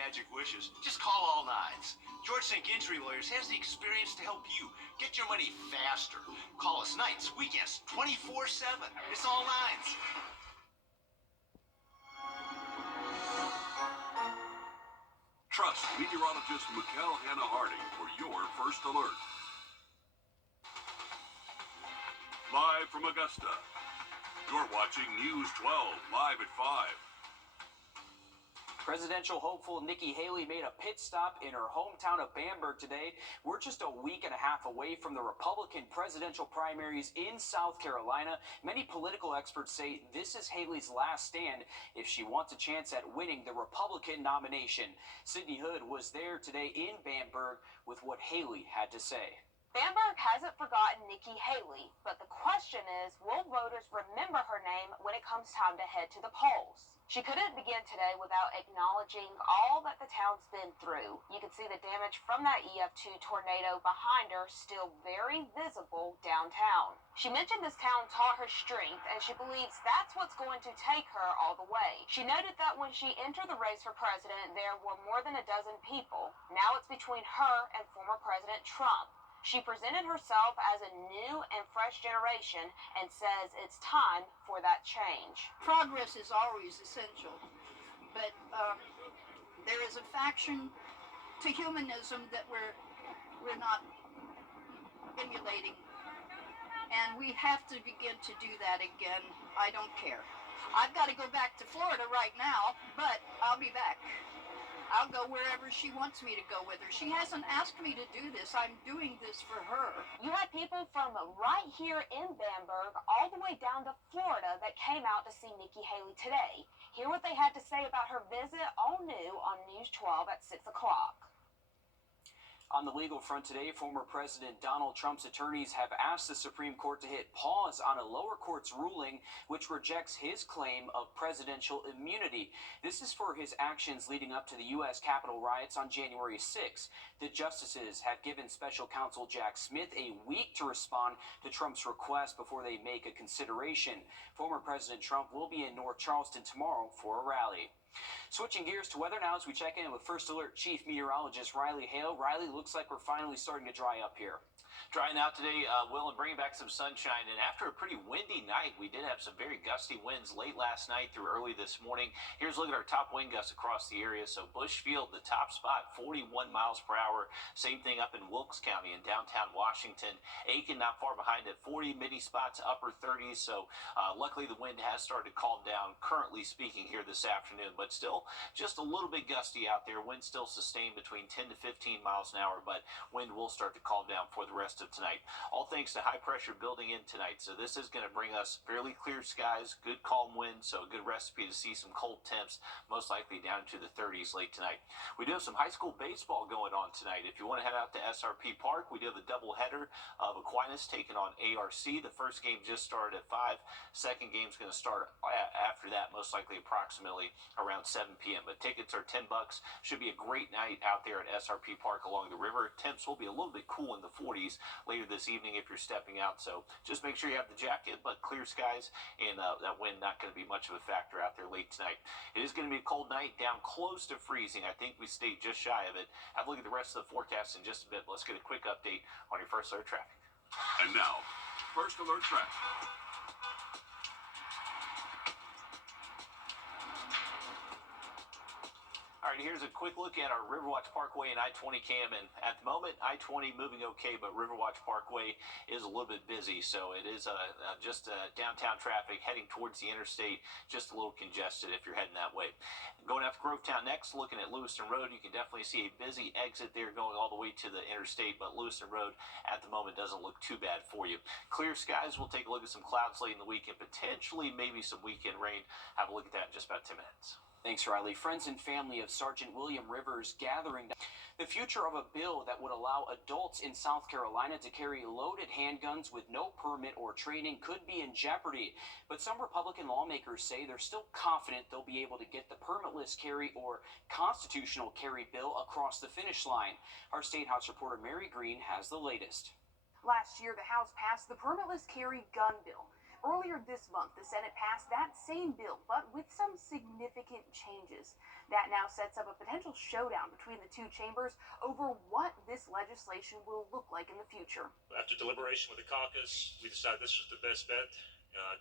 magic wishes, just call all nines. George St. Injury Lawyers has the experience to help you get your money faster. Call us nights, weekends, 24/7. It's all nines. Trust meteorologist Mikkel Hannah Harding for your first alert. Live from Augusta, you're watching News 12 live at 5. Presidential hopeful Nikki Haley made a pit stop in her hometown of Bamberg today. We're just a week and a half away from the Republican presidential primaries in South Carolina. Many political experts say this is Haley's last stand if she wants a chance at winning the Republican nomination. Sydney Hood was there today in Bamberg with what Haley had to say. Bamberg hasn't forgotten Nikki Haley, but the question is, will voters remember her name when it comes time to head to the polls? She couldn't begin today without acknowledging all that the town's been through. You can see the damage from that EF2 tornado behind her still very visible downtown. She mentioned this town taught her strength, and she believes that's what's going to take her all the way. She noted that when she entered the race for president, there were more than a dozen people. Now it's between her and former President Trump. She presented herself as a new and fresh generation and says it's time for that change. Progress is always essential, but there is a faction to humanism that we're not emulating, and we have to begin to do that again. I don't care. I've got to go back to Florida right now, but I'll be back. I'll go wherever she wants me to go with her. She hasn't asked me to do this. I'm doing this for her. You had people from right here in Bamberg all the way down to Florida that came out to see Nikki Haley today. Hear what they had to say about her visit, all new on News 12 at 6 o'clock. On the legal front today, former President Donald Trump's attorneys have asked the Supreme Court to hit pause on a lower court's ruling which rejects his claim of presidential immunity. This is for his actions leading up to the U.S. Capitol riots on January 6. The justices have given special counsel Jack Smith a week to respond to Trump's request before they make a consideration. Former President Trump will be in North Charleston tomorrow for a rally. Switching gears to weather now as we check in with First Alert Chief Meteorologist Riley Hale. Riley, looks like we're finally starting to dry up here. Drying out today, Will, and bringing back some sunshine. And after a pretty windy night, we did have some very gusty winds late last night through early this morning. Here's a look at our top wind gusts across the area. So Bushfield, the top spot, 41 miles per hour. Same thing up in Wilkes County in downtown Washington. Aiken not far behind at 40, many spots upper 30s. So luckily the wind has started to calm down, currently speaking, here this afternoon. But still just a little bit gusty out there. Wind still sustained between 10 to 15 miles an hour, but wind will start to calm down for the rest of tonight. All thanks to high pressure building in tonight. So this is going to bring us fairly clear skies, good calm wind, so a good recipe to see some cold temps, most likely down to the 30s late tonight. We do have some high school baseball going on tonight. If you want to head out to SRP Park, we do have a doubleheader of Aquinas taking on ARC. The first game just started at 5. Second game's going to start after that, most likely approximately around 7 p.m. But tickets are $10. Should be a great night out there at SRP Park along the river. Temps will be a little bit cool in the 40s later this evening if you're stepping out. So just make sure you have the jacket, but clear skies, and that wind not going to be much of a factor out there late tonight. It is going to be a cold night, down close to freezing. I think we stayed just shy of it. Have a look at the rest of the forecast in just a bit. Let's get a quick update on your First Alert traffic. And now, First Alert traffic. All right, here's a quick look at our Riverwatch Parkway and I-20 cam, and at the moment, I-20 moving okay, but Riverwatch Parkway is a little bit busy, so it is just downtown traffic heading towards the interstate, just a little congested if you're heading that way. Going out to Grovetown next, looking at Lewiston Road, you can definitely see a busy exit there going all the way to the interstate, but Lewiston Road at the moment doesn't look too bad for you. Clear skies, we'll take a look at some clouds late in the weekend, potentially maybe some weekend rain. Have a look at that in just about 10 minutes. Thanks, Riley. Friends and family of Sergeant William Rivers gathering. The future of a bill that would allow adults in South Carolina to carry loaded handguns with no permit or training could be in jeopardy. But some Republican lawmakers say they're still confident they'll be able to get the permitless carry or constitutional carry bill across the finish line. Our State House reporter Mary Green has the latest. Last year, the House passed the permitless carry gun bill. Earlier this month, the Senate passed that same bill, but with some significant changes. That now sets up a potential showdown between the two chambers over what this legislation will look like in the future. After deliberation with the caucus, we decided this was the best bet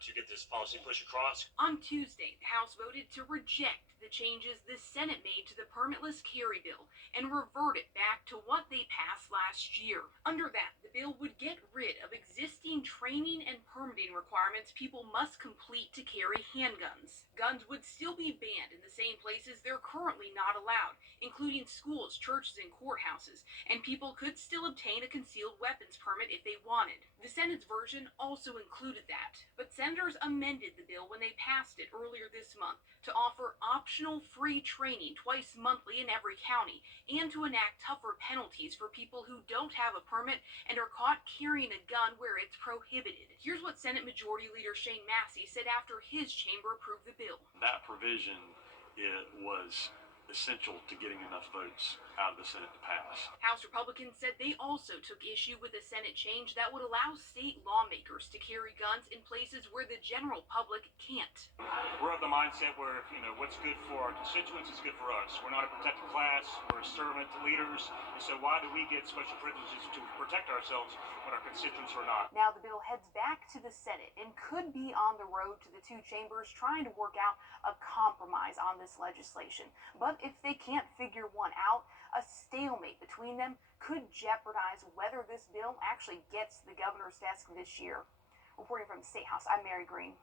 to get this policy pushed across. On Tuesday, the House voted to reject the changes the Senate made to the permitless carry bill and revert it back to what they passed last year. Under that, the bill would get rid of existing training and permitting requirements people must complete to carry handguns. Guns would still be banned in the same places they're currently not allowed, including schools, churches, and courthouses, and people could still obtain a concealed weapons permit if they wanted. The Senate's version also included that, but senators amended the bill when they passed it earlier this month to offer optional free training twice monthly in every county and to enact tougher penalties for people who don't have a permit and are caught carrying a gun where it's prohibited. Here's what Senate Majority Leader Shane Massey said after his chamber approved the bill. That provision, it was essential to getting enough votes out of the Senate to pass. House Republicans said they also took issue with a Senate change that would allow state lawmakers to carry guns in places where the general public can't. We're of the mindset where, what's good for our constituents is good for us. We're not a protected class, we're a servant to leaders, and so why do we get special privileges to protect ourselves when our constituents are not? Now the bill heads back to the Senate and could be on the road to the two chambers trying to work out a compromise on this legislation. But if they can't figure one out, a stalemate between them could jeopardize whether this bill actually gets to the governor's desk this year. Reporting from the State House, I'm Mary Green.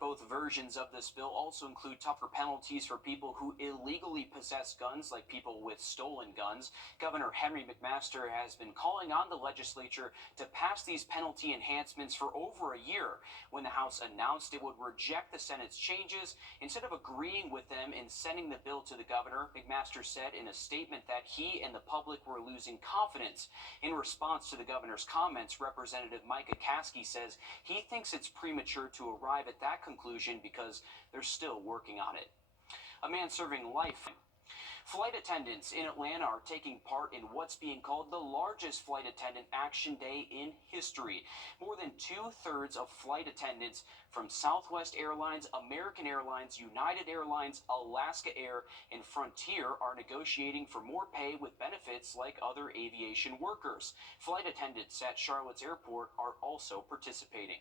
Both versions of this bill also include tougher penalties for people who illegally possess guns, like people with stolen guns. Governor Henry McMaster has been calling on the legislature to pass these penalty enhancements for over a year. When the House announced it would reject the Senate's changes, instead of agreeing with them and sending the bill to the governor, McMaster said in a statement that he and the public were losing confidence. In response to the governor's comments, Representative Micah Caskey says he thinks it's premature to arrive at that conclusion because they're still working on it. A man serving life. Flight attendants in Atlanta are taking part in what's being called the largest flight attendant action day in history. More than 2/3 of flight attendants from Southwest Airlines, American Airlines, United Airlines, Alaska Air, and Frontier are negotiating for more pay with benefits like other aviation workers. Flight attendants at Charlotte's airport are also participating.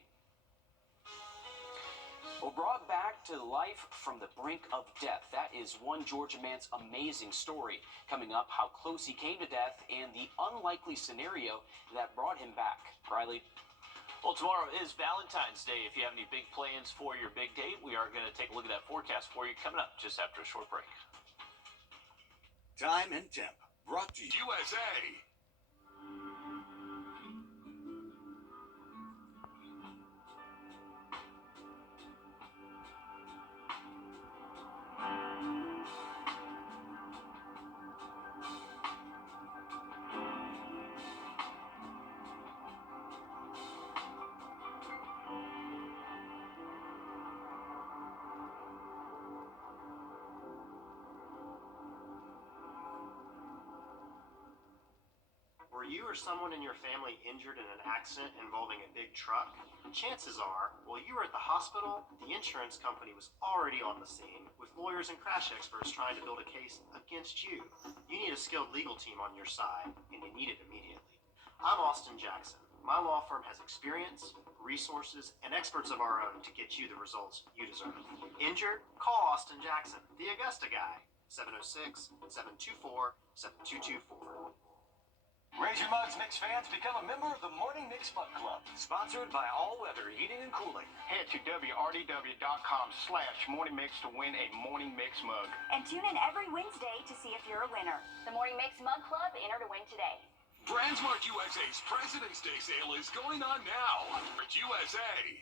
Well, brought back to life from the brink of death. That is one Georgia man's amazing story. Coming up, how close he came to death and the unlikely scenario that brought him back. Riley? Well, tomorrow is Valentine's Day. If you have any big plans for your big date, we are going to take a look at that forecast for you coming up just after a short break. Time and temp. Brought to you USA. Were you or someone in your family injured in an accident involving a big truck? Chances are, while you were at the hospital, the insurance company was already on the scene with lawyers and crash experts trying to build a case against you. You need a skilled legal team on your side, and you need it immediately. I'm Austin Jackson. My law firm has experience, resources, and experts of our own to get you the results you deserve. Injured? Call Austin Jackson, the Augusta guy. 706-724-7224. Raise your mugs, Mix fans. Become a member of the Morning Mix Mug Club. Sponsored by All Weather Heating and Cooling. Head to WRDW.com/Morning Mix to win a Morning Mix mug. And tune in every Wednesday to see if you're a winner. The Morning Mix Mug Club, enter to win today. Brandsmart USA's President's Day sale is going on now. At USA.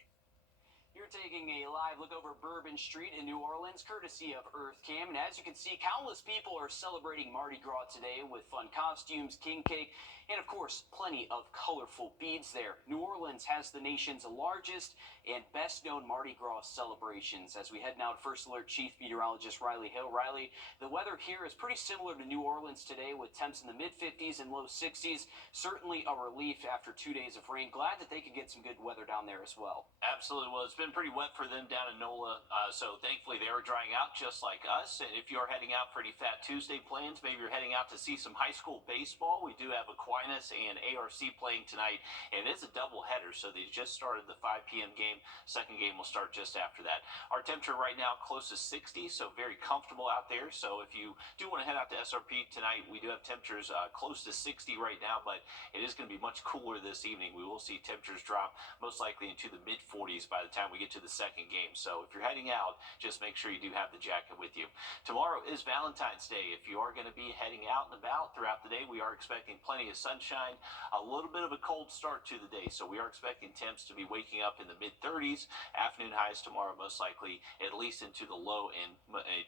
You're taking a live look over Bourbon Street in New Orleans, courtesy of EarthCam. And as you can see, countless people are celebrating Mardi Gras today with fun costumes, king cake, and of course, plenty of colorful beads there. New Orleans has the nation's largest and best known Mardi Gras celebrations. As we head now to First Alert Chief Meteorologist Riley Hill. Riley, the weather here is pretty similar to New Orleans today with temps in the mid-50s and low 60s. Certainly a relief after 2 days of rain. Glad that they could get some good weather down there as well. Absolutely. Well, it's been pretty wet for them down in NOLA, so thankfully they are drying out just like us. And if you're heading out for any Fat Tuesday plans, maybe you're heading out to see some high school baseball, we do have Aquinas and ARC playing tonight, and it's a doubleheader, so they just started the 5 p.m. game. Second game will start just after that. Our temperature right now close to 60, so very comfortable out there. So if you do want to head out to SRP tonight, we do have temperatures close to 60 right now, but it is going to be much cooler this evening. We will see temperatures drop most likely into the mid-40s by the time we get to the second game. So if you're heading out, just make sure you do have the jacket with you. Tomorrow is Valentine's Day. If you are going to be heading out and about throughout the day, we are expecting plenty of sunshine, a little bit of a cold start to the day. So we are expecting temps to be waking up in the mid-30s, afternoon highs tomorrow most likely at least into the low and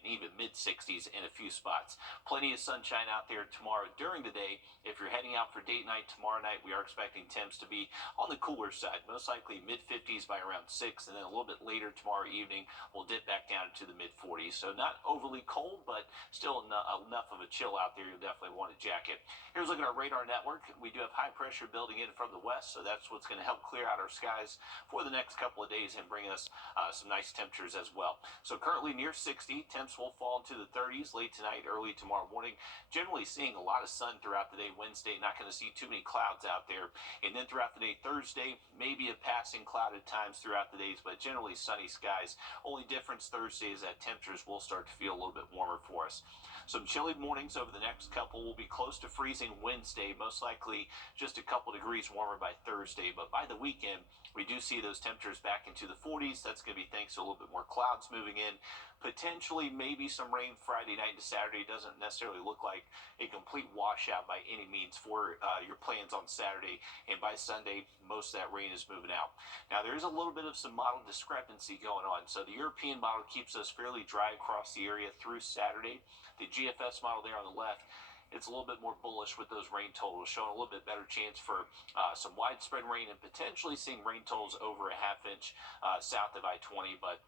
even mid-60s in a few spots. Plenty of sunshine out there tomorrow during the day. If you're heading out for date night tomorrow night, we are expecting temps to be on the cooler side, most likely mid-50s by around 6, and then a little bit later tomorrow evening we'll dip back down to the mid-40s. So not overly cold, but still enough of a chill out there. You'll definitely want a jacket. Here's a look at our radar network. We do have high pressure building in from the west, so that's what's going to help clear out our skies for the next couple of days and bring us some nice temperatures as well. So currently near 60, temps will fall into the 30s late tonight, early tomorrow morning. Generally seeing a lot of sun throughout the day. Wednesday, not going to see too many clouds out there. And then throughout the day, Thursday, maybe a passing cloud at times throughout the days, but generally sunny skies. Only difference Thursday is that temperatures will start to feel a little bit warmer for us. Some chilly mornings over the next couple. Will be close to freezing Wednesday, most likely just a couple degrees warmer by Thursday, but by the weekend we do see those temperatures back into the 40s. That's going to be thanks to a little bit more clouds moving in. Potentially maybe some rain Friday night to Saturday. Doesn't necessarily look like a complete washout by any means for your plans on Saturday, and by Sunday most of that rain is moving out. Now there is a little bit of some model discrepancy going on. So the European model keeps us fairly dry across the area through Saturday. The GFS model there on the left, it's a little bit more bullish with those rain totals, showing a little bit better chance for some widespread rain and potentially seeing rain totals over a half inch south of I-20, but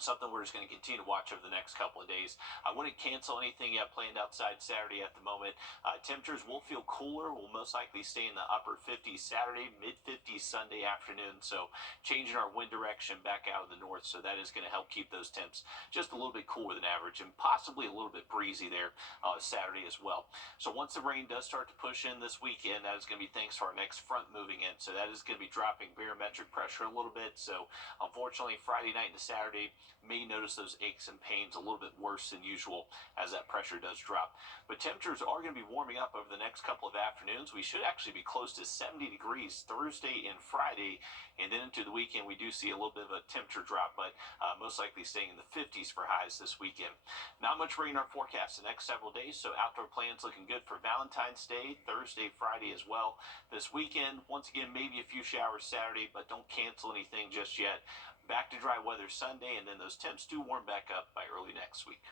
something we're just going to continue to watch over the next couple of days. I wouldn't cancel anything you have planned outside Saturday at the moment. Temperatures will feel cooler. We'll most likely stay in the upper 50s Saturday, mid-50s Sunday afternoon. So changing our wind direction back out of the north. So that is going to help keep those temps just a little bit cooler than average and possibly a little bit breezy there Saturday as well. So once the rain does start to push in this weekend, that is going to be thanks to our next front moving in. So that is going to be dropping barometric pressure a little bit. So unfortunately, Friday night into Saturday, may notice those aches and pains a little bit worse than usual as that pressure does drop. But temperatures are going to be warming up over the next couple of afternoons. We should actually be close to 70 degrees Thursday and Friday, and then into the weekend we do see a little bit of a temperature drop, but most likely staying in the 50s for highs this weekend. Not much rain in our forecast the next several days, so outdoor plans looking good for Valentine's Day, Thursday, Friday as well. This weekend, once again, maybe a few showers Saturday, but don't cancel anything just yet. Back to dry weather Sunday, and then those temps do warm back up by early next week.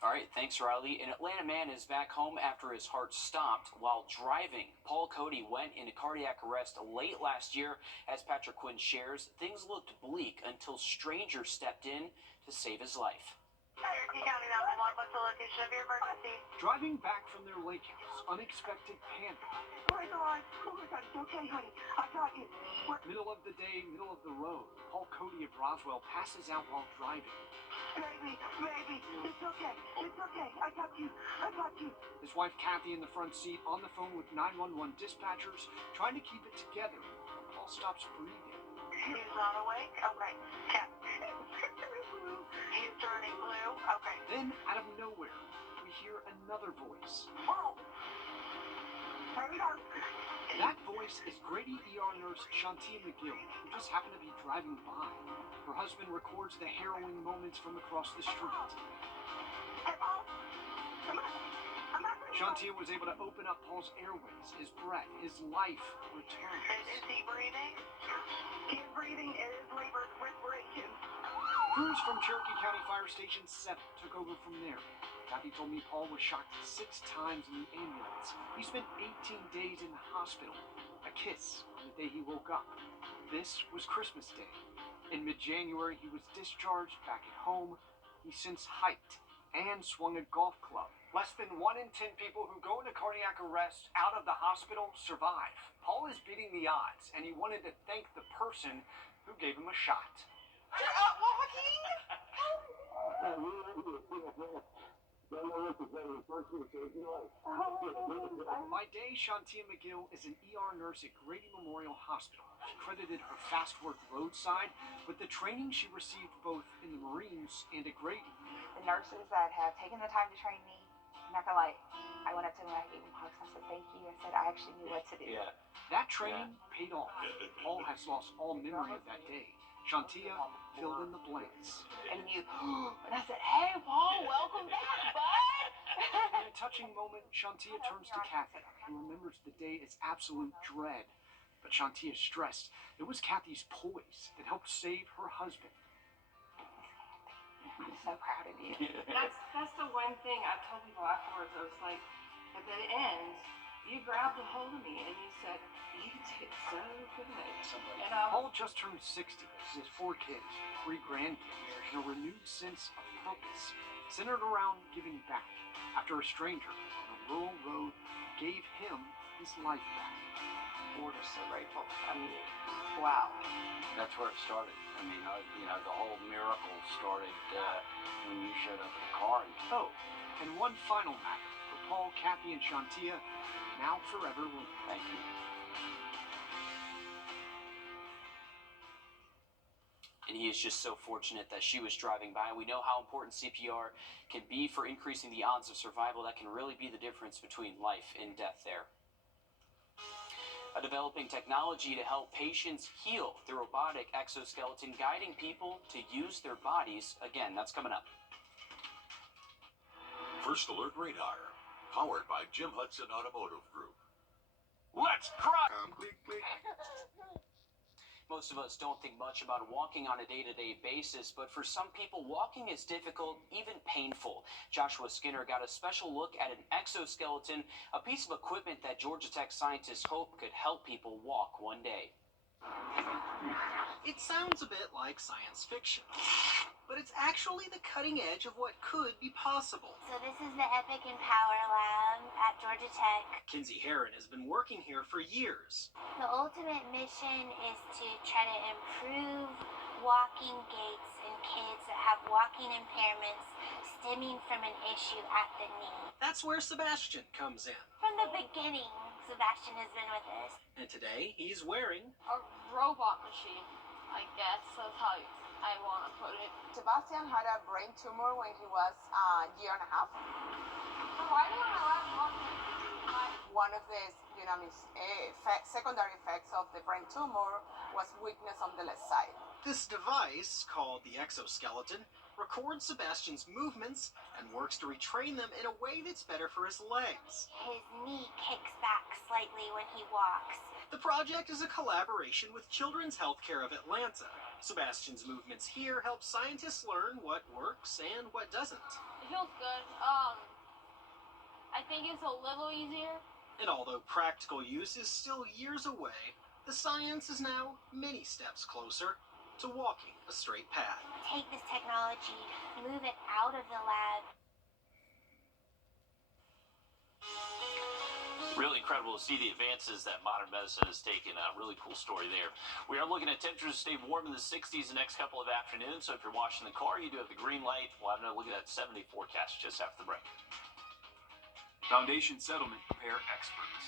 All right, thanks, Riley. An Atlanta man is back home after his heart stopped while driving. Paul Cody went into cardiac arrest late last year. As Patrick Quinn shares, things looked bleak until strangers stepped in to save his life. County 911, what's the location of your emergency? Driving back from their lake house, unexpected panic. Where's the line? Oh my God, it's okay, honey. I got you. Middle of the day, middle of the road. Paul Cody of Roswell passes out while driving. Baby, it's okay. It's okay. I got you. His wife Kathy in the front seat on the phone with 911 dispatchers, trying to keep it together. Paul stops breathing. He's not awake? Okay. Cat. He's turning blue? Okay. Then, out of nowhere, we hear another voice. Whoa! Hurry up! That voice is Grady ER nurse Shantia McGill, who just happened to be driving by. Her husband records the harrowing moments from across the street. Shantia was able to open up Paul's airways, his breath, his life returned. Is he breathing? He's breathing. It is respiration. Crews from Cherokee County Fire Station 7 took over from there. Kathy told me Paul was shocked 6 times in the ambulance. He spent 18 days in the hospital. A kiss on the day he woke up. This was Christmas Day. In mid-January, he was discharged back at home. He since hiked and swung a golf club. Less than 1 in 10 people who go into cardiac arrest out of the hospital survive. Paul is beating the odds, and he wanted to thank the person who gave him a shot. You're out walking? By day, Shantia McGill is an ER nurse at Grady Memorial Hospital. She credited her fast work roadside with the training she received both in the Marines and at Grady. The nurses that have taken the time to train me, I'm not gonna lie, I went up to them and I gave them hugs. I said, thank you. I said, I actually knew what to do. Yeah. That training paid off. Paul has lost all memory of that day. Shantia filled in the blanks. And and I said, hey, Paul, welcome back, bud. In a touching moment, Shantia turns to Kathy, who remembers the day as absolute dread. But Shantia stressed it was Kathy's poise that helped save her husband. I'm so proud of you. That's the one thing I told people afterwards. I was like, at the end, you grabbed a hold of me and you said, you did so good. And Paul just turned 60. He has 4 kids, 3 grandkids, and a renewed sense of purpose centered around giving back. After a stranger on a rural road gave him his life back. We're just so grateful. I mean, wow. That's where it started. I mean, the whole miracle started when you showed up in the car. Oh, and one final matter for Paul, Kathy, and Shantia, now forever linked. Thank you. And he is just so fortunate that she was driving by. We know how important CPR can be for increasing the odds of survival. That can really be the difference between life and death there. A developing technology to help patients heal. The robotic exoskeleton guiding people to use their bodies again. That's coming up. First Alert Radar, powered by Jim Hudson Automotive Group. Let's cry! Most of us don't think much about walking on a day-to-day basis, but for some people, walking is difficult, even painful. Joshua Skinner got a special look at an exoskeleton, a piece of equipment that Georgia Tech scientists hope could help people walk one day. It sounds a bit like science fiction, but it's actually the cutting edge of what could be possible. So this is the Epic and Power Lab at Georgia Tech. Kinsey Heron has been working here for years. The ultimate mission is to try to improve walking gaits in kids that have walking impairments stemming from an issue at the knee. That's where Sebastian comes in. From the beginning, Sebastian has been with us. And today, he's wearing a robot machine, I guess that's how I want to put it. Sebastian had a brain tumor when he was a year and a half. So why do I want One of the secondary effects of the brain tumor was weakness on the left side. This device, called the exoskeleton, records Sebastian's movements and works to retrain them in a way that's better for his legs. His knee kicks back slightly when he walks. The project is a collaboration with Children's Healthcare of Atlanta. Sebastian's movements here help scientists learn what works and what doesn't. It feels good. I think it's a little easier. And although practical use is still years away, the science is now many steps closer to walking a straight path. Take this technology, move it out of the lab. Really incredible to see the advances that modern medicine has taken. A really cool story there. We are looking at temperatures to stay warm in the 60s the next couple of afternoons. So if you're washing the car, you do have the green light. We'll have another look at that 70 forecast just after the break. Foundation Settlement Repair Experts.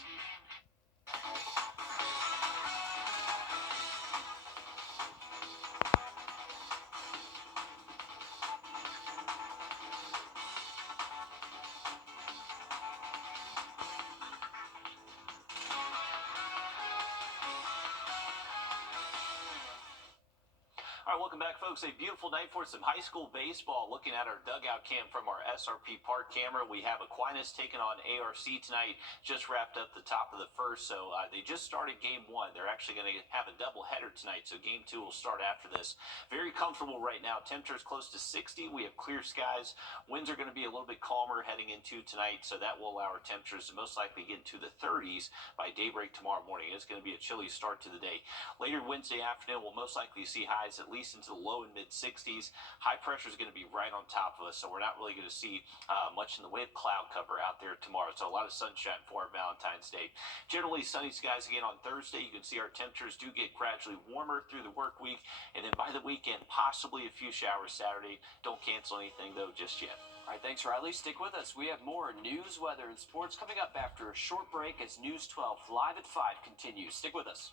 welcome back, folks. A beautiful night for some high school baseball. Looking at our dugout cam from our SRP Park camera, we have Aquinas taking on ARC tonight. Just wrapped up the top of the first, so they just started game one. They're actually going to have a doubleheader tonight, so game two will start after this. Very comfortable right now. Temperatures close to 60. We have clear skies. Winds are going to be a little bit calmer heading into tonight, so that will allow our temperatures to most likely get into the 30s by daybreak tomorrow morning. It's going to be a chilly start to the day. Later Wednesday afternoon, we'll most likely see highs at least into the low and mid 60s. High pressure is going to be right on top of us, so we're not really going to see much in the way of cloud cover out there tomorrow. So a lot of sunshine for our Valentine's Day. Generally sunny skies again on Thursday. You can see our temperatures do get gradually warmer through the work week, and then by the weekend, possibly a few showers Saturday. Don't cancel anything though just yet. All right, thanks, Riley. Stick with us. We have more news, weather, and sports coming up after a short break as News 12 Live at 5 continues. Stick with us.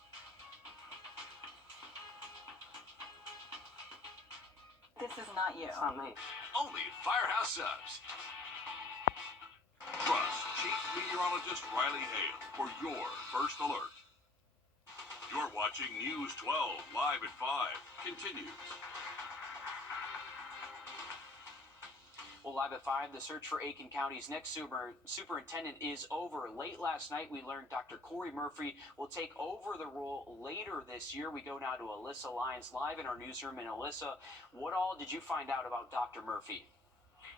This is not you. It's not me. Only at Firehouse Subs. Trust Chief Meteorologist Riley Hale for your first alert. You're watching News 12 Live at 5 continues. Well, Live at 5, the search for Aiken County's next superintendent is over. Late last night, we learned Dr. Corey Murphy will take over the role later this year. We go now to Alyssa Lyons live in our newsroom. And Alyssa, what all did you find out about Dr. Murphy?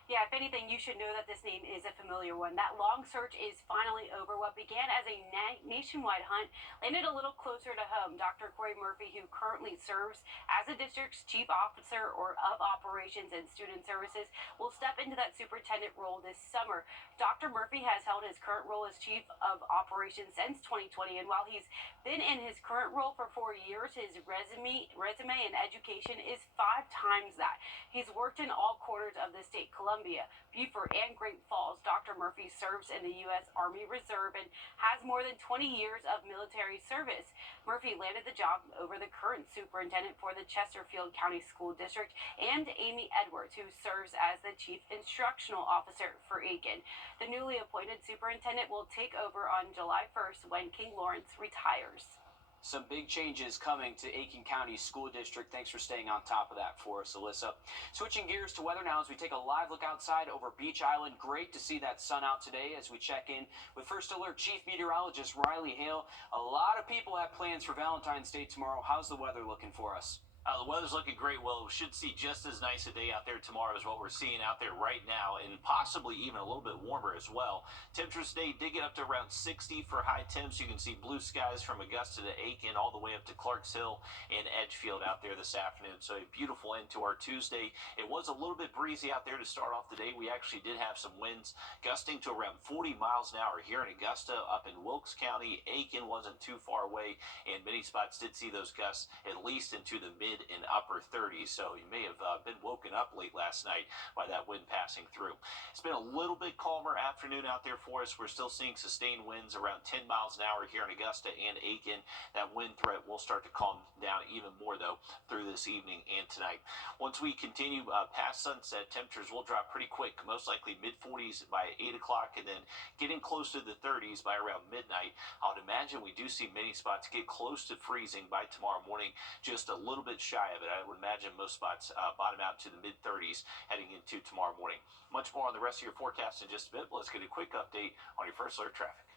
Yeah, if anything, you should know that this name is a familiar one. That long search is finally over. What began as a nationwide hunt landed a little closer to home. Dr. Corey Murphy, who currently serves as the district's chief officer of operations and student services, will step into that superintendent role this summer. Dr. Murphy has held his current role as chief of operations since 2020, and while he's been in his current role for 4 years, his resume and education is 5 times that. He's worked in all quarters of the state, Columbia, Beaufort, and Great Falls. Dr. Murphy serves in the U.S. Army Reserve and has more than 20 years of military service. Murphy landed the job over the current superintendent for the Chesterfield County School District and Amy Edwards, who serves as the chief instructional officer for Aiken. The newly appointed superintendent will take over on July 1st when King Lawrence retires. Some big changes coming to Aiken County School District. Thanks for staying on top of that for us, Alyssa. Switching gears to weather now as we take a live look outside over Beach Island. Great to see that sun out today as we check in with First Alert Chief Meteorologist Riley Hale. A lot of people have plans for Valentine's Day tomorrow. How's the weather looking for us? The weather's looking great. Well, we should see just as nice a day out there tomorrow as what we're seeing out there right now, and possibly even a little bit warmer as well. Temperatures today did get up to around 60 for high temps. You can see blue skies from Augusta to Aiken all the way up to Clarks Hill and Edgefield out there this afternoon. So a beautiful end to our Tuesday. It was a little bit breezy out there to start off the day. We actually did have some winds gusting to around 40 miles an hour here in Augusta. Up in Wilkes County, Aiken wasn't too far away, and many spots did see those gusts at least into the mid and upper 30s, so you may have been woken up late last night by that wind passing through. It's been a little bit calmer afternoon out there for us. We're still seeing sustained winds around 10 miles an hour here in Augusta and Aiken. That wind threat will start to calm down even more, though, through this evening and tonight. Once we continue past sunset, temperatures will drop pretty quick, most likely mid-40s by 8 o'clock, and then getting close to the 30s by around midnight. I would imagine we do see many spots get close to freezing by tomorrow morning, just a little bit shy of it. I would imagine most spots bottom out to the mid-30s heading into tomorrow morning. Much more on the rest of your forecast in just a bit. Let's get a quick update on your First Alert traffic.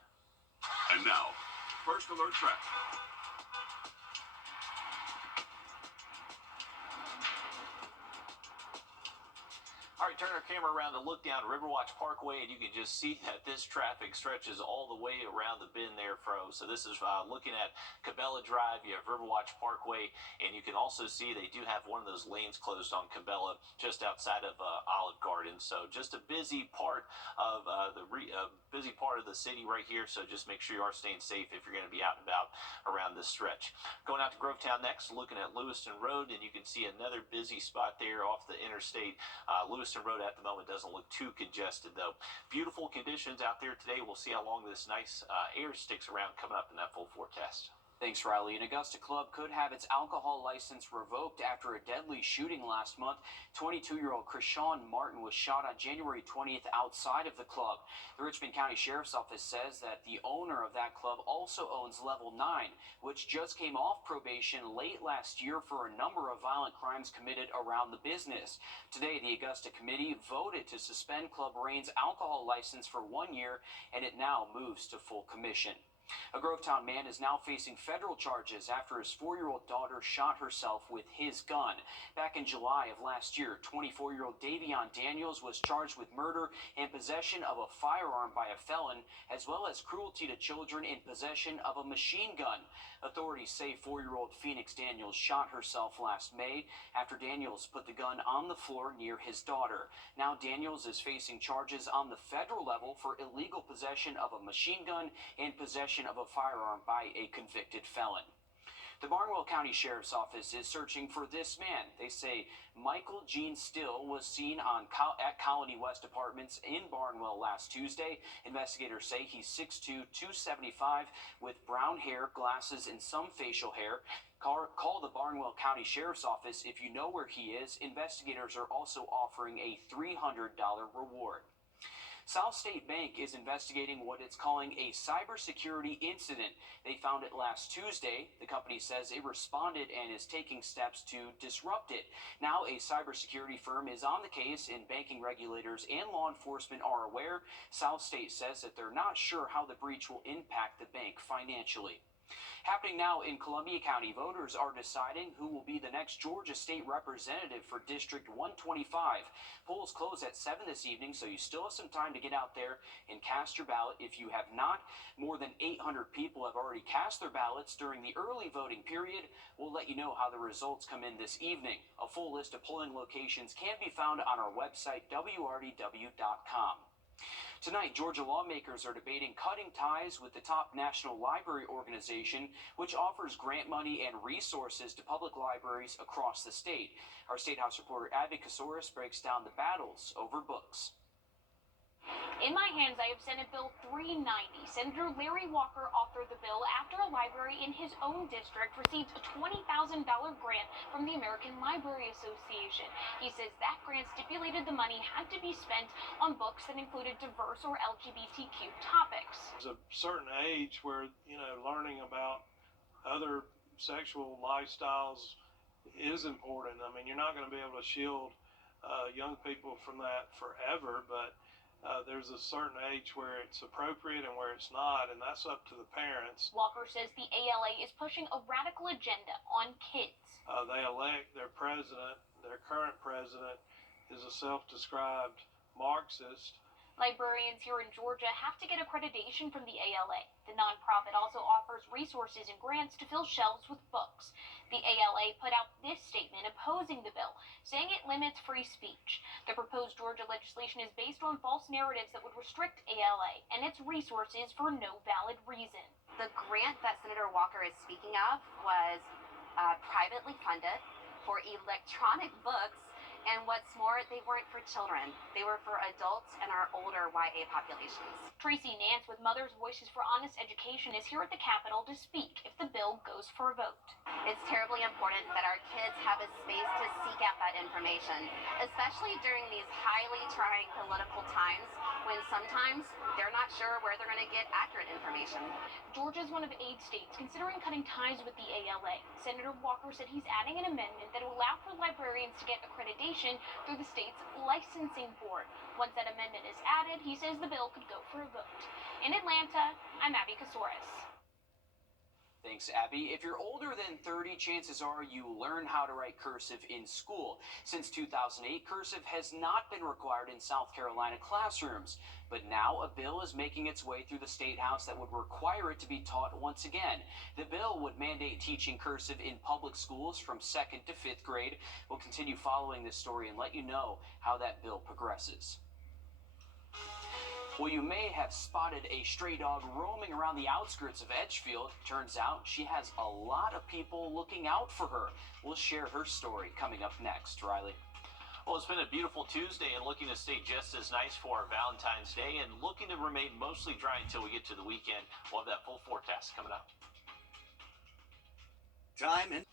And now, First Alert traffic. All right, turn our camera around to look down Riverwatch Parkway, and you can just see that this traffic stretches all the way around the bend there, So this is looking at Cabela Drive. You have Riverwatch Parkway, and you can also see they do have one of those lanes closed on Cabela just outside of Olive Garden. So just a busy part of the city right here. So just make sure you are staying safe if you're going to be out and about around this stretch. Going out to Grovetown next, looking at Lewiston Road, and you can see another busy spot there off the interstate. Lewiston Road at the moment doesn't look too congested, though. Beautiful conditions out there today. We'll see how long this nice air sticks around coming up in that full forecast. Thanks, Riley. An Augusta club could have its alcohol license revoked after a deadly shooting last month. 22-year-old Krishawn Martin was shot on January 20th outside of the club. The Richmond County Sheriff's Office says that the owner of that club also owns Level 9, which just came off probation late last year for a number of violent crimes committed around the business. Today, the Augusta committee voted to suspend Club Reign's alcohol license for 1 year, and it now moves to full commission. A Grovetown man is now facing federal charges after his 4-year-old daughter shot herself with his gun. Back in July of last year, 24-year-old Davion Daniels was charged with murder and possession of a firearm by a felon, as well as cruelty to children in possession of a machine gun. Authorities say 4-year-old Phoenix Daniels shot herself last May after Daniels put the gun on the floor near his daughter. Now Daniels is facing charges on the federal level for illegal possession of a machine gun and possession of a firearm by a convicted felon. The Barnwell County Sheriff's Office is searching for this man. They say Michael Gene Still was seen at Colony West Apartments in Barnwell last Tuesday. Investigators say he's 6'2", 275, with brown hair, glasses, and some facial hair. Call the Barnwell County Sheriff's Office if you know where he is. Investigators are also offering a $300 reward. South State Bank is investigating what it's calling a cybersecurity incident. They found it last Tuesday. The company says it responded and is taking steps to disrupt it. Now a cybersecurity firm is on the case, and banking regulators and law enforcement are aware. South State says that they're not sure how the breach will impact the bank financially. Happening now in Columbia County, voters are deciding who will be the next Georgia State Representative for District 125. Polls close at 7 this evening, so you still have some time to get out there and cast your ballot. If you have not, more than 800 people have already cast their ballots during the early voting period. We'll let you know how the results come in this evening. A full list of polling locations can be found on our website, WRDW.com. Tonight, Georgia lawmakers are debating cutting ties with the top national library organization, which offers grant money and resources to public libraries across the state. Our State House reporter Abby Kasoris breaks down the battles over books. In my hands, I have Senate Bill 390. Senator Larry Walker authored the bill after a library in his own district received a $20,000 grant from the American Library Association. He says that grant stipulated the money had to be spent on books that included diverse or LGBTQ topics. There's a certain age where, learning about other sexual lifestyles is important. I mean, you're not going to be able to shield young people from that forever, but there's a certain age where it's appropriate and where it's not, and that's up to the parents. Walker says the ALA is pushing a radical agenda on kids. They elect their president. Their current president is a self-described Marxist. Librarians here in Georgia have to get accreditation from the ALA. The nonprofit also offers resources and grants to fill shelves with books. The ALA put out this statement opposing the bill, saying it limits free speech. The proposed Georgia legislation is based on false narratives that would restrict ALA and its resources for no valid reason. The grant that Senator Walker is speaking of was privately funded for electronic books. And what's more, they weren't for children. They were for adults and our older YA populations. Tracy Nance with Mothers Voices for Honest Education is here at the Capitol to speak if the bill goes for a vote. It's terribly important that our kids have a space to seek out that information, especially during these highly trying political times when sometimes they're not sure where they're going to get accurate information. Georgia is one of 8 states considering cutting ties with the ALA. Senator Walker said he's adding an amendment that will allow for librarians to get accreditation through the state's licensing board. Once that amendment is added, he says the bill could go for a vote. In Atlanta, I'm Abby Kasoris. Thanks, Abby. If you're older than 30, chances are you learn how to write cursive in school. Since 2008, cursive has not been required in South Carolina classrooms. But now a bill is making its way through the State House that would require it to be taught once again. The bill would mandate teaching cursive in public schools from 2nd to 5th grade. We'll continue following this story and let you know how that bill progresses. Well, you may have spotted a stray dog roaming around the outskirts of Edgefield. Turns out she has a lot of people looking out for her. We'll share her story coming up next. Riley. Well, it's been a beautiful Tuesday and looking to stay just as nice for our Valentine's Day and looking to remain mostly dry until we get to the weekend. We'll have that full forecast coming up. time and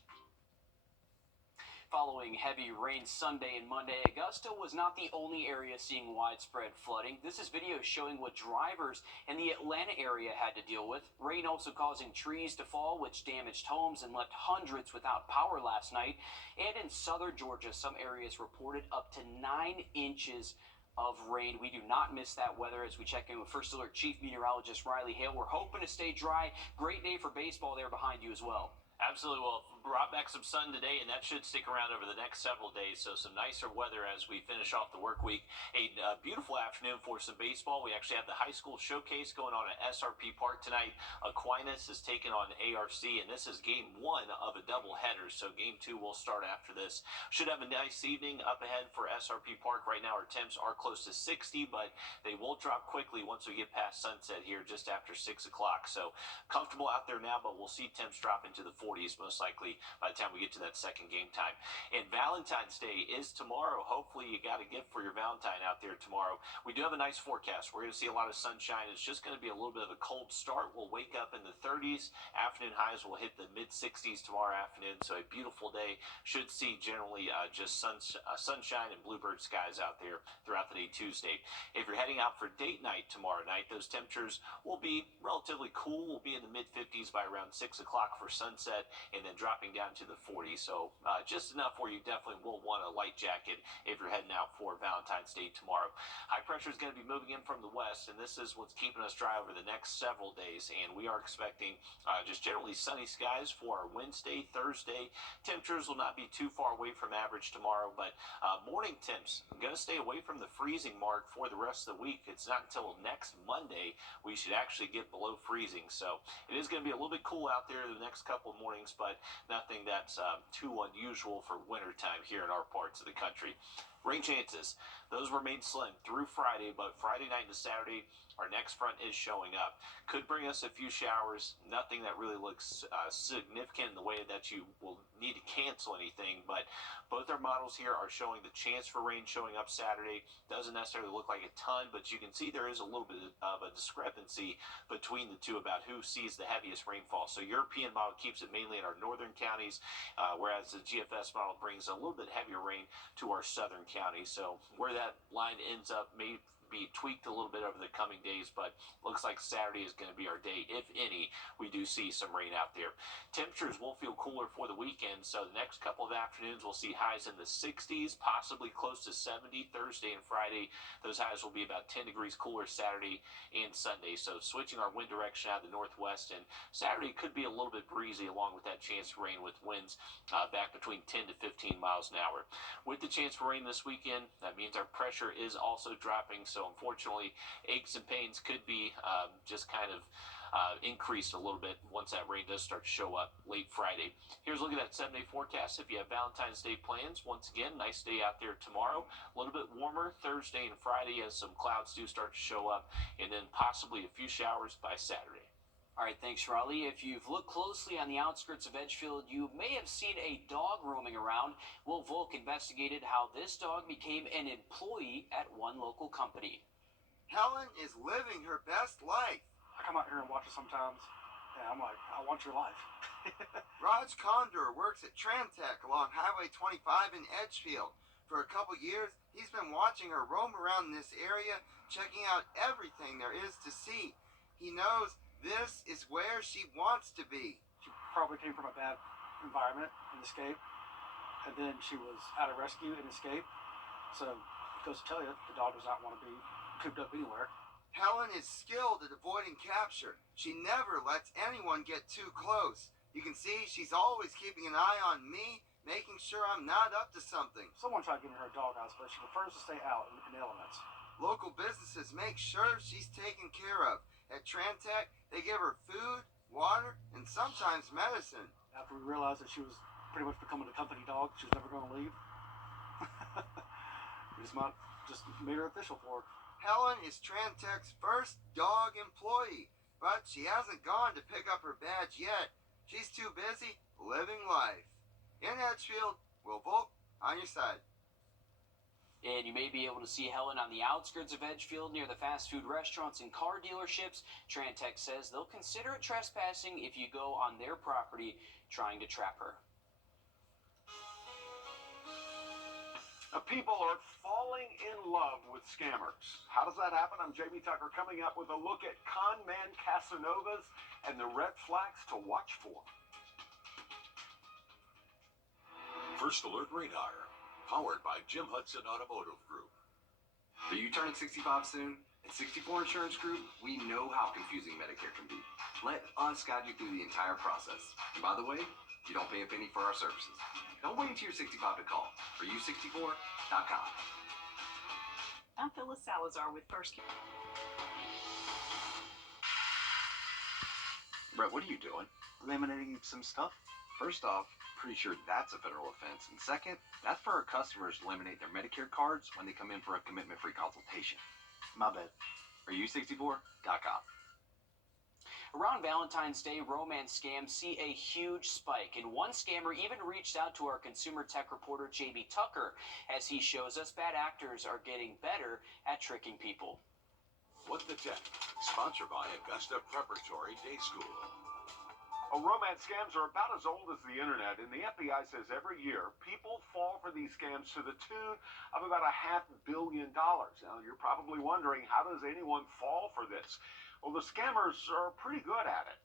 Following heavy rain Sunday and Monday, Augusta was not the only area seeing widespread flooding. This is video showing what drivers in the Atlanta area had to deal with. Rain also causing trees to fall, which damaged homes and left hundreds without power last night. And in southern Georgia, some areas reported up to 9 inches of rain. We do not miss that weather as we check in with First Alert Chief Meteorologist Riley Hale. We're hoping to stay dry. Great day for baseball there behind you as well. Absolutely. Well, brought back some sun today, and that should stick around over the next several days. So some nicer weather as we finish off the work week. A beautiful afternoon for some baseball. We actually have the high school showcase going on at SRP Park tonight. Aquinas is taking on ARC, and this is game 1 of a doubleheader. So game 2 will start after this. Should have a nice evening up ahead for SRP Park. Right now our temps are close to 60, but they will drop quickly once we get past sunset here just after 6 o'clock. So comfortable out there now, but we'll see temps drop into the 40s most likely by the time we get to that second game time. And Valentine's Day is tomorrow. Hopefully you got a gift for your Valentine out there tomorrow. We do have a nice forecast. We're going to see a lot of sunshine. It's just going to be a little bit of a cold start. We'll wake up in the 30s. Afternoon highs will hit the mid-60s tomorrow afternoon. So a beautiful day. Should see generally just sunshine and bluebird skies out there throughout the day Tuesday. If you're heading out for date night tomorrow night, those temperatures will be relatively cool. We'll be in the mid-50s by around 6 o'clock for sunset, and then dropping down to the 40s. So just enough where you definitely will want a light jacket if you're heading out for Valentine's Day tomorrow. High pressure is going to be moving in from the west, and this is what's keeping us dry over the next several days. And we are expecting just generally sunny skies for our Wednesday, Thursday. Temperatures will not be too far away from average tomorrow, but morning temps are going to stay away from the freezing mark for the rest of the week. It's not until next Monday we should actually get below freezing. So it is going to be a little bit cool out there the next couple of mornings, but nothing that's too unusual for wintertime here in our parts of the country. Rain chances, those remain slim through Friday, but Friday night to Saturday, our next front is showing up. Could bring us a few showers, nothing that really looks significant in the way that you will need to cancel anything, but both our models here are showing the chance for rain showing up Saturday. Doesn't necessarily look like a ton, but you can see there is a little bit of a discrepancy between the two about who sees the heaviest rainfall. So European model keeps it mainly in our northern counties, whereas the GFS model brings a little bit heavier rain to our southern counties. So where that line ends up may be tweaked a little bit over the coming days, but looks like Saturday is going to be our day. If any, we do see some rain out there. Temperatures will feel cooler for the weekend, so the next couple of afternoons we'll see highs in the 60s, possibly close to 70 Thursday and Friday. Those highs will be about 10 degrees cooler Saturday and Sunday. So switching our wind direction out of the northwest, and Saturday could be a little bit breezy along with that chance for rain with winds back between 10 to 15 miles an hour. With the chance for rain this weekend, that means our pressure is also dropping. So unfortunately, aches and pains could be just kind of increased a little bit once that rain does start to show up late Friday. Here's a look at that 7-day forecast. If you have Valentine's Day plans, once again, nice day out there tomorrow. A little bit warmer Thursday and Friday as some clouds do start to show up, and then possibly a few showers by Saturday. All right, thanks, Raleigh. If you've looked closely on the outskirts of Edgefield, you may have seen a dog roaming around. Will Volk investigated how this dog became an employee at one local company. Helen is living her best life. I come out here and watch it sometimes, and I'm like, I want your life. Raj Condor works at Trantec along Highway 25 in Edgefield. For a couple years, he's been watching her roam around this area, checking out everything there is to see. He knows this is where she wants to be. She probably came from a bad environment and escaped, and then she was out of rescue and escaped. So it goes to tell you, the dog does not want to be cooped up anywhere. Helen is skilled at avoiding capture. She never lets anyone get too close. You can see she's always keeping an eye on me, making sure I'm not up to something. Someone tried giving her a doghouse, but she prefers to stay out in the elements. Local businesses make sure she's taken care of. At Trantec, they give her food, water, and sometimes medicine. After we realized that she was pretty much becoming a company dog, she was never going to leave. We just made her official for her. Helen is Trantec's first dog employee, but she hasn't gone to pick up her badge yet. She's too busy living life. In Edgefield, Will Volk, on your side. And you may be able to see Helen on the outskirts of Edgefield near the fast food restaurants and car dealerships. Trantech says they'll consider it trespassing if you go on their property trying to trap her. People are falling in love with scammers. How does that happen? I'm Jamie Tucker coming up with a look at con man Casanovas and the red flags to watch for. First Alert Radar, powered by Jim Hudson Automotive Group. Are you turning 65 soon? At 64 Insurance Group, we know how confusing Medicare can be. Let us guide you through the entire process. And by the way, you don't pay a penny for our services. Don't wait until you're 65 to call. For you64.com. I'm Phyllis Salazar with First. Brett, what are you doing? Laminating some stuff. First off, pretty sure that's a federal offense. And second, that's for our customers to laminate their Medicare cards when they come in for a commitment-free consultation. My bad. Are you64.com. Around Valentine's Day, romance scams see a huge spike, and one scammer even reached out to our consumer tech reporter JB Tucker as he shows us bad actors are getting better at tricking people. What the Tech, sponsored by Augusta Preparatory Day School. Romance scams are about as old as the internet, and the FBI says every year people fall for these scams to the tune of about $500 million. Now, you're probably wondering, how does anyone fall for this? Well, the scammers are pretty good at it.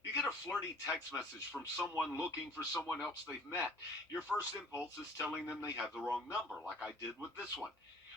You get a flirty text message from someone looking for someone else they've met. Your first impulse is telling them they have the wrong number, like I did with this one.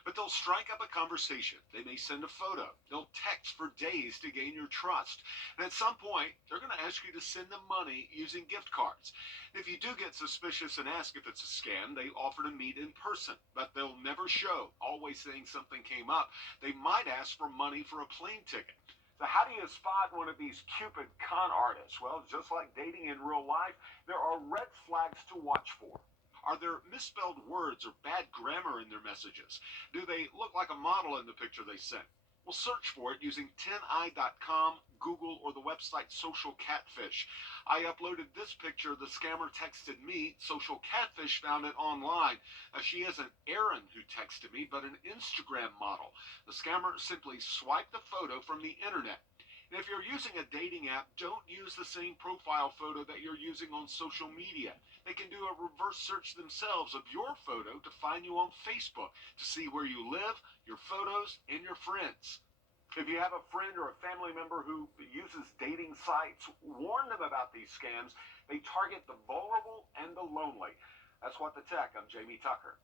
But they'll strike up a conversation. They may send a photo. They'll text for days to gain your trust. And at some point, they're going to ask you to send them money using gift cards. If you do get suspicious and ask if it's a scam, they offer to meet in person, but they'll never show, always saying something came up. They might ask for money for a plane ticket. So how do you spot one of these Cupid con artists? Well, just like dating in real life, there are red flags to watch for. Are there misspelled words or bad grammar in their messages? Do they look like a model in the picture they sent? Well, search for it using 10i.com, Google, or the website Social Catfish. I uploaded this picture the scammer texted me. Social Catfish found it online. She isn't Erin who texted me, but an Instagram model. The scammer simply swiped the photo from the internet. And if you're using a dating app, don't use the same profile photo that you're using on social media. They can do a reverse search themselves of your photo to find you on Facebook to see where you live, your photos, and your friends. If you have a friend or a family member who uses dating sites, warn them about these scams. They target the vulnerable and the lonely. That's What the Tech. I'm Jamie Tucker.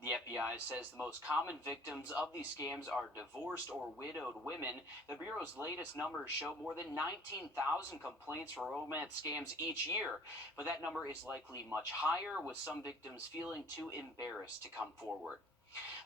The FBI says the most common victims of these scams are divorced or widowed women. The Bureau's latest numbers show more than 19,000 complaints for romance scams each year, but that number is likely much higher, with some victims feeling too embarrassed to come forward.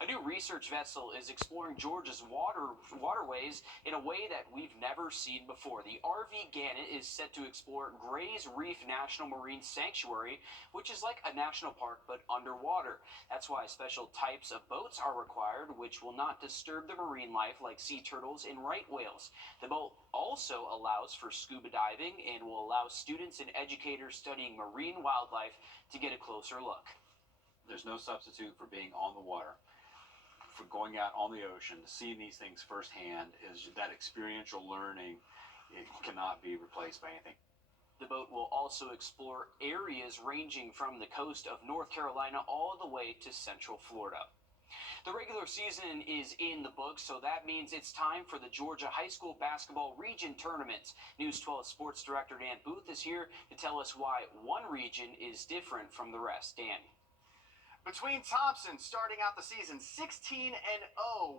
A new research vessel is exploring Georgia's waterways in a way that we've never seen before. The RV Gannet is set to explore Gray's Reef National Marine Sanctuary, which is like a national park but underwater. That's why special types of boats are required, which will not disturb the marine life like sea turtles and right whales. The boat also allows for scuba diving and will allow students and educators studying marine wildlife to get a closer look. There's no substitute for being on the water, for going out on the ocean, seeing these things firsthand. Is that experiential learning. It cannot be replaced by anything. The boat will also explore areas ranging from the coast of North Carolina all the way to Central Florida. The regular season is in the books, so that means it's time for the Georgia High School Basketball Region Tournaments. News 12 Sports Director Dan Booth is here to tell us why one region is different from the rest. Dan. Between Thompson starting out the season 16-0,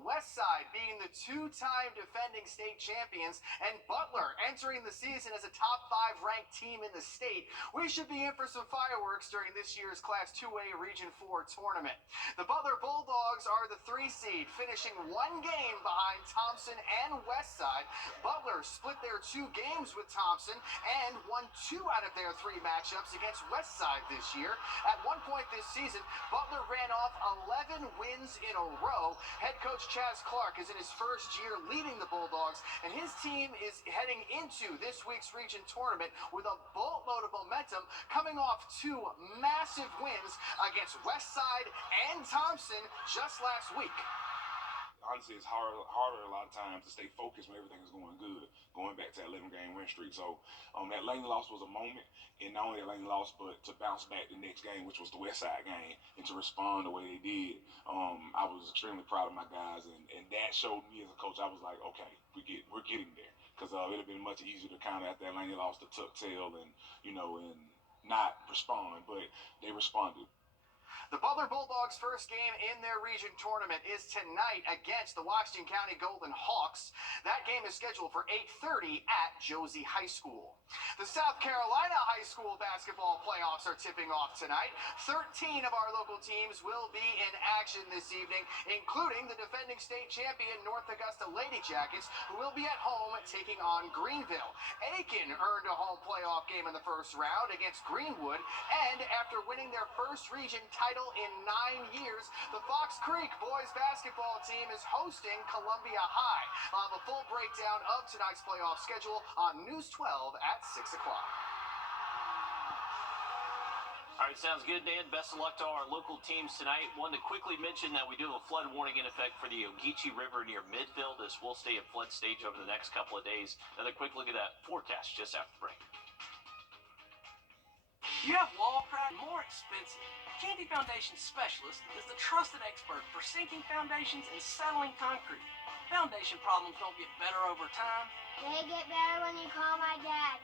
Westside being the two-time defending state champions, and Butler entering the season as a top 5 ranked team in the state, we should be in for some fireworks during this year's Class 2A Region 4 tournament. The Butler Bulldogs are the 3 seed, finishing 1 game behind Thompson and Westside. Butler split their 2 games with Thompson and won 2 out of their 3 matchups against Westside this year. At one point this season, Butler ran off 11 wins in a row. Head coach Chaz Clark is in his first year leading the Bulldogs, and his team is heading into this week's region tournament with a boatload of momentum, coming off 2 massive wins against Westside and Thompson just last week. Honestly, it's harder a lot of times to stay focused when everything is going good, going back to that 11-game win streak. So that Langley loss was a moment, and not only that Langley loss, but to bounce back the next game, which was the Westside game, and to respond the way they did. I was extremely proud of my guys, and that showed me as a coach, I was like, okay, we're getting there. Because it would have been much easier to counter after that Langley loss to tuck tail and not respond, but they responded. The Butler Bulldogs' first game in their region tournament is tonight against the Washington County Golden Hawks. That game is scheduled for 8:30 at Josie High School. The South Carolina High School basketball playoffs are tipping off tonight. 13 of our local teams will be in action this evening, including the defending state champion North Augusta Lady Jackets, who will be at home taking on Greenville. Aiken earned a home playoff game in the first round against Greenwood, and after winning their first region title in 9 years, the Fox Creek boys basketball team is hosting Columbia High. I'll have a full breakdown of tonight's playoff schedule on News 12 at 6 o'clock. All right, sounds good, Dan. Best of luck to our local teams tonight. Wanted to quickly mention that we do have a flood warning in effect for the Ogeechee River near Midfield. This will stay at flood stage over the next couple of days. Another quick look at that forecast just after the break. You have wall crack, more expensive. Candy Foundation Specialist is the trusted expert for sinking foundations and settling concrete. Foundation problems don't get better over time. They get better when you call my dad.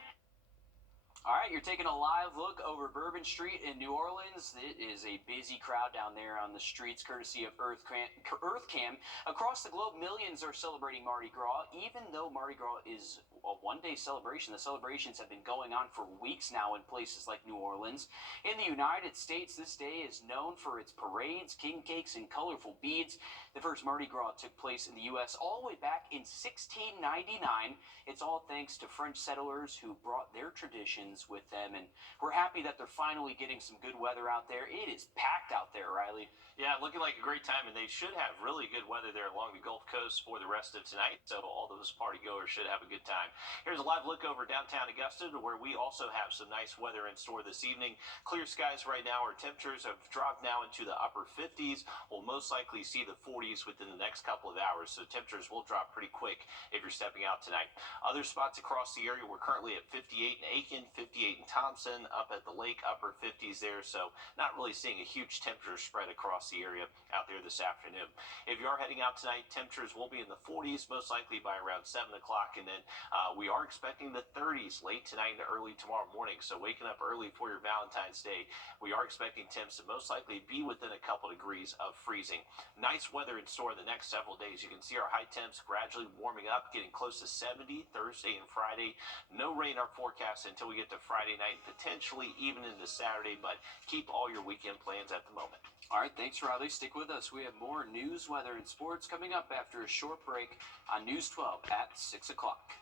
All right, you're taking a live look over Bourbon Street in New Orleans. It is a busy crowd down there on the streets, courtesy of EarthCam. Across the globe, millions are celebrating Mardi Gras. Even though Mardi Gras is a one-day celebration, the celebrations have been going on for weeks now in places like New Orleans. In the United States, this day is known for its parades, king cakes, and colorful beads. The first Mardi Gras took place in the U.S. all the way back in 1699. It's all thanks to French settlers who brought their traditions with them, and we're happy that they're finally getting some good weather out there. It is packed out there, Riley. Yeah, looking like a great time, and they should have really good weather there along the Gulf Coast for the rest of tonight, so all those party goers should have a good time. Here's a live look over downtown Augusta, where we also have some nice weather in store this evening. Clear skies right now. Our temperatures have dropped now into the upper 50s. We'll most likely see the 40s within the next couple of hours, so temperatures will drop pretty quick if you're stepping out tonight. Other spots across the area, we're currently at 58 in Aiken, 58 in Thompson, up at the lake, upper 50s there, so not really seeing a huge temperature spread across the area out there this afternoon. If you are heading out tonight, temperatures will be in the 40s, most likely by around 7 o'clock, and then we are expecting the 30s late tonight and early tomorrow morning, so waking up early for your Valentine's Day, we are expecting temps to most likely be within a couple degrees of freezing. Nice weather in store the next several days. You can see our high temps gradually warming up, getting close to 70 Thursday and Friday. No rain in our forecast until we get to Friday night, potentially even into Saturday, but keep all your weekend plans at the moment. All right, thanks, Riley. Stick with us. We have more news, weather, and sports coming up after a short break on News 12 at 6 o'clock.